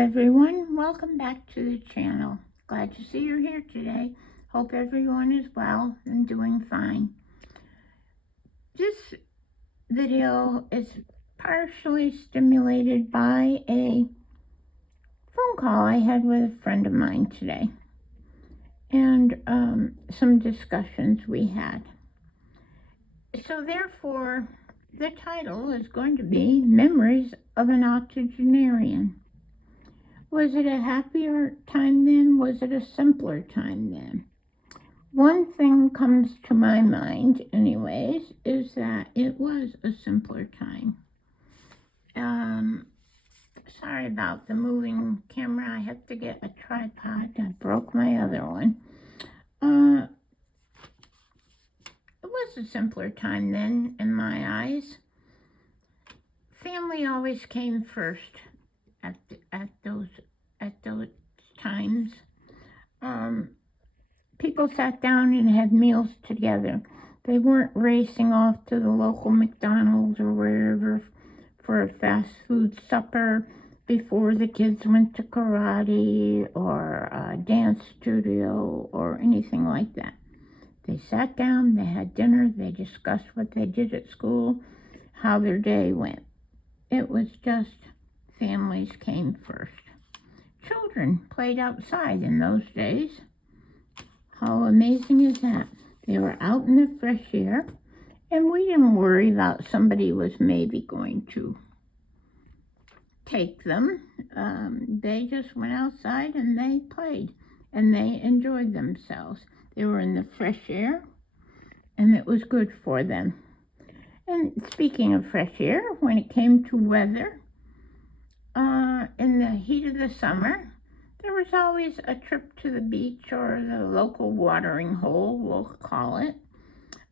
everyone, welcome back to the channel. Glad to see you're here today. Hope everyone is well and doing fine. This video is partially stimulated by a phone call I had with a friend of mine today and some discussions we had. So therefore, the title is going to be Memories of an Octogenarian. Was it a happier time then? Was it a simpler time then? One thing comes to my mind, anyways, is that it was a simpler time. Sorry about the moving camera. I have to get a tripod. I broke my other one. It was a simpler time then, in my eyes. Family always came first. At those times, people sat down and had meals together. They weren't racing off to the local McDonald's or wherever for a fast food supper before the kids went to karate or a dance studio or anything like that. They sat down, they had dinner, they discussed what they did at school, how their day went. It was just families came first. Children played outside in those days. How amazing is that? They were out in the fresh air, and we didn't worry about somebody was maybe going to take them. They just went outside and they played, and they enjoyed themselves. They were in the fresh air, and it was good for them. And speaking of fresh air, when it came to weather, in the heat of the summer, there was always a trip to the beach or the local watering hole, we'll call it,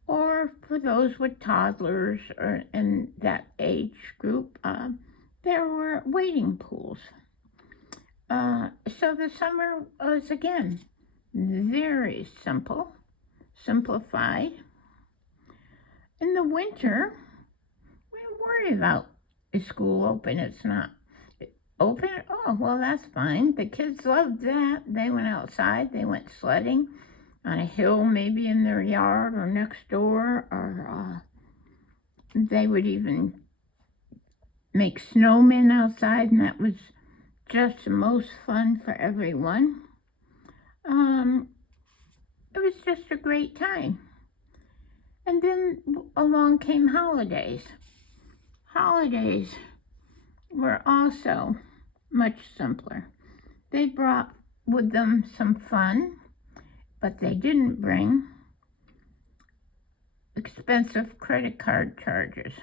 or for those with toddlers or in that age group, there were wading pools. So the summer was, again, very simplified. In the winter, we don't worry about is school open, it's not open. Oh, well, that's fine. The kids loved that. They went outside, they went sledding on a hill, maybe in their yard or next door, or they would even make snowmen outside, and that was just the most fun for everyone. It was just a great time. And then along came holidays. Holidays were also much simpler. They brought with them some fun, but they didn't bring expensive credit card charges.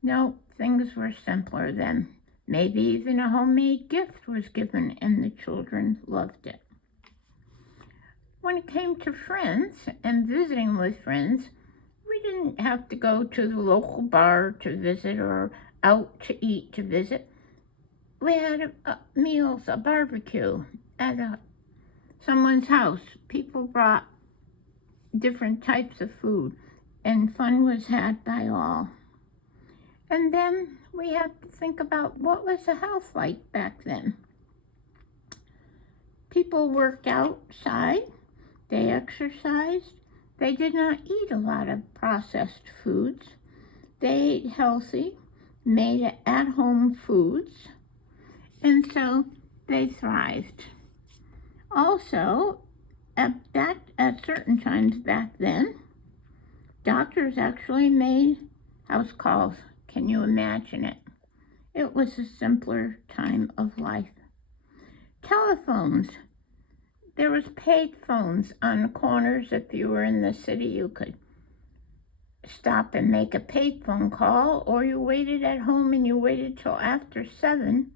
No, things were simpler then. Maybe even a homemade gift was given and the children loved it. When it came to friends and visiting with friends, we didn't have to go to the local bar to visit or out to eat to visit. We had meals, a barbecue at someone's house. People brought different types of food, and fun was had by all. And then we had to think about what was the health like back then. People worked outside, they exercised, they did not eat a lot of processed foods. They ate healthy, made at-home foods, and so they thrived. Also, at certain times back then, doctors actually made house calls. Can you imagine it? It was a simpler time of life. Telephones. There was paid phones on the corners. If you were in the city, you could stop and make a paid phone call, or you waited at home and you waited till after 7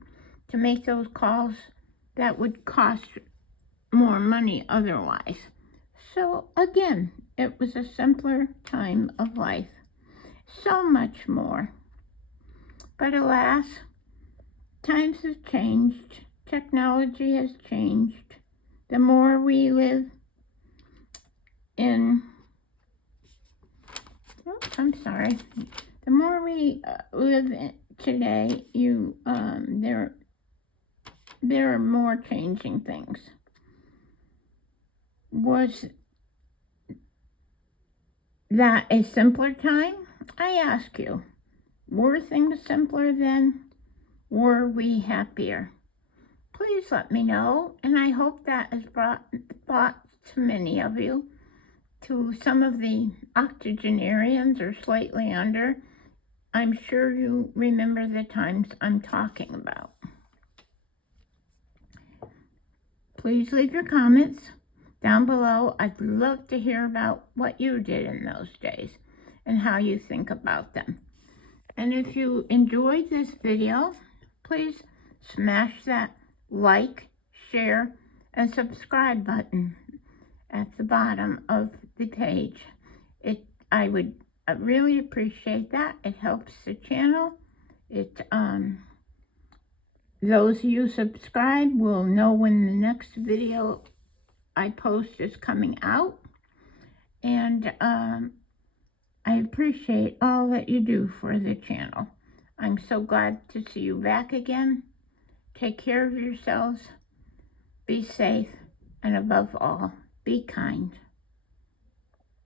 to make those calls that would cost more money otherwise. So again, it was a simpler time of life. So much more. But alas, times have changed. Technology has changed. The more we live in, the more we live in today, there are more changing things. Was that a simpler time? I ask you, were things simpler then? Were we happier? Please let me know, and I hope that has brought thoughts to many of you. To some of the octogenarians or slightly under, I'm sure you remember the times I'm talking about. Please leave your comments down below. I'd love to hear about what you did in those days and how you think about them. And if you enjoyed this video, please smash that like, share, and subscribe button at the bottom of the page. I would really appreciate that. It helps the channel. Those of you subscribe will know when the next video I post is coming out. And I appreciate all that you do for the channel. I'm so glad to see you back again. Take care of yourselves. Be safe. And above all, be kind.